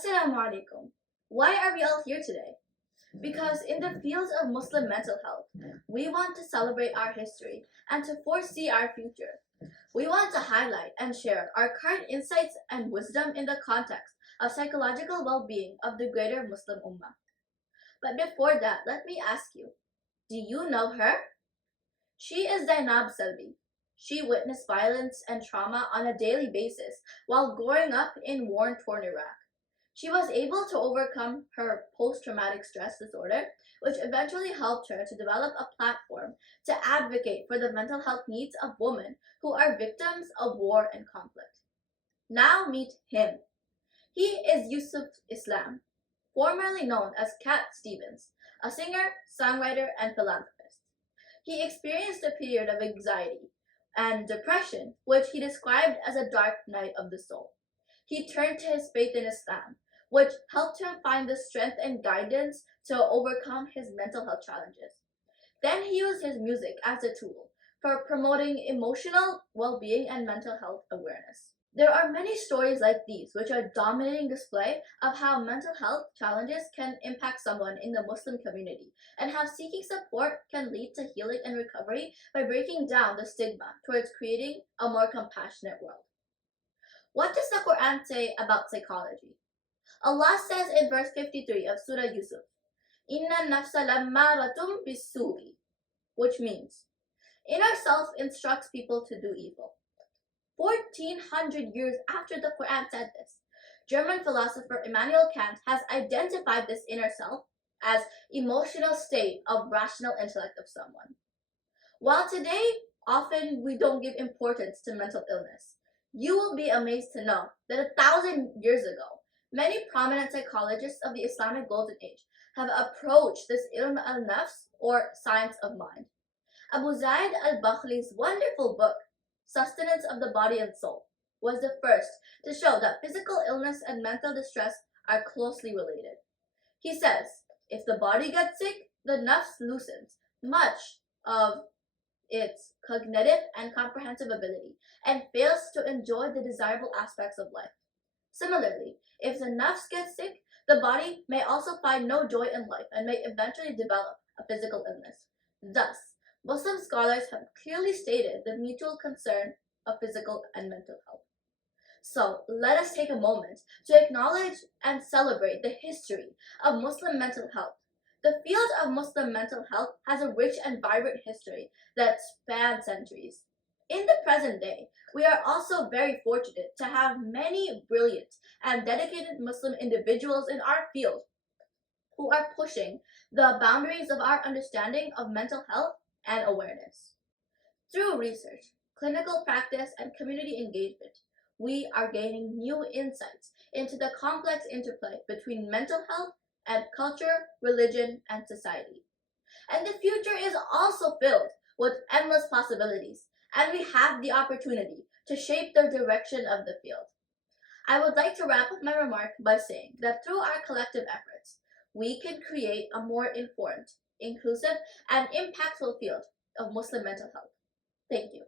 Assalamu alaikum. Why are we all here today? Because in the fields of Muslim mental health, we want to celebrate our history and to foresee our future. We want to highlight and share our current insights and wisdom in the context of psychological well-being of the greater Muslim Ummah. But before that, let me ask you, do you know her? She is Zainab Selvi. She witnessed violence and trauma on a daily basis while growing up in war-torn Iraq. She was able to overcome her post-traumatic stress disorder, which eventually helped her to develop a platform to advocate for the mental health needs of women who are victims of war and conflict. Now meet him. He is Yusuf Islam, formerly known as Cat Stevens, a singer, songwriter, and philanthropist. He experienced a period of anxiety and depression, which he described as a dark night of the soul. He turned to his faith in Islam, which helped him find the strength and guidance to overcome his mental health challenges. Then he used his music as a tool for promoting emotional well-being and mental health awareness. There are many stories like these which are dominating display of how mental health challenges can impact someone in the Muslim community and how seeking support can lead to healing and recovery by breaking down the stigma towards creating a more compassionate world. What does the Quran say about psychology? Allah says in verse 53 of Surah Yusuf, Inna nafsa lammaratum bisuri, which means, inner self instructs people to do evil. 1400 years after the Quran said this, German philosopher Immanuel Kant has identified this inner self as emotional state of rational intellect of someone. While today, often we don't give importance to mental illness, you will be amazed to know that 1,000 years ago, many prominent psychologists of the Islamic Golden Age have approached this ilm-al-nafs, or science of mind. Abu Zaid al-Bakhli's wonderful book, Sustenance of the Body and Soul, was the first to show that physical illness and mental distress are closely related. He says, if the body gets sick, the nafs loosens much of its cognitive and comprehensive ability and fails to enjoy the desirable aspects of life. Similarly, if the nafs gets sick, the body may also find no joy in life and may eventually develop a physical illness. Thus, Muslim scholars have clearly stated the mutual concern of physical and mental health. So, let us take a moment to acknowledge and celebrate the history of Muslim mental health. The field of Muslim mental health has a rich and vibrant history that spans centuries. In the present day, we are also very fortunate to have many brilliant and dedicated Muslim individuals in our field who are pushing the boundaries of our understanding of mental health and awareness. Through research, clinical practice, and community engagement, we are gaining new insights into the complex interplay between mental health and culture, religion, and society. And the future is also filled with endless possibilities, and we have the opportunity to shape the direction of the field. I would like to wrap up my remark by saying that through our collective efforts, we can create a more informed, inclusive, and impactful field of Muslim mental health. Thank you.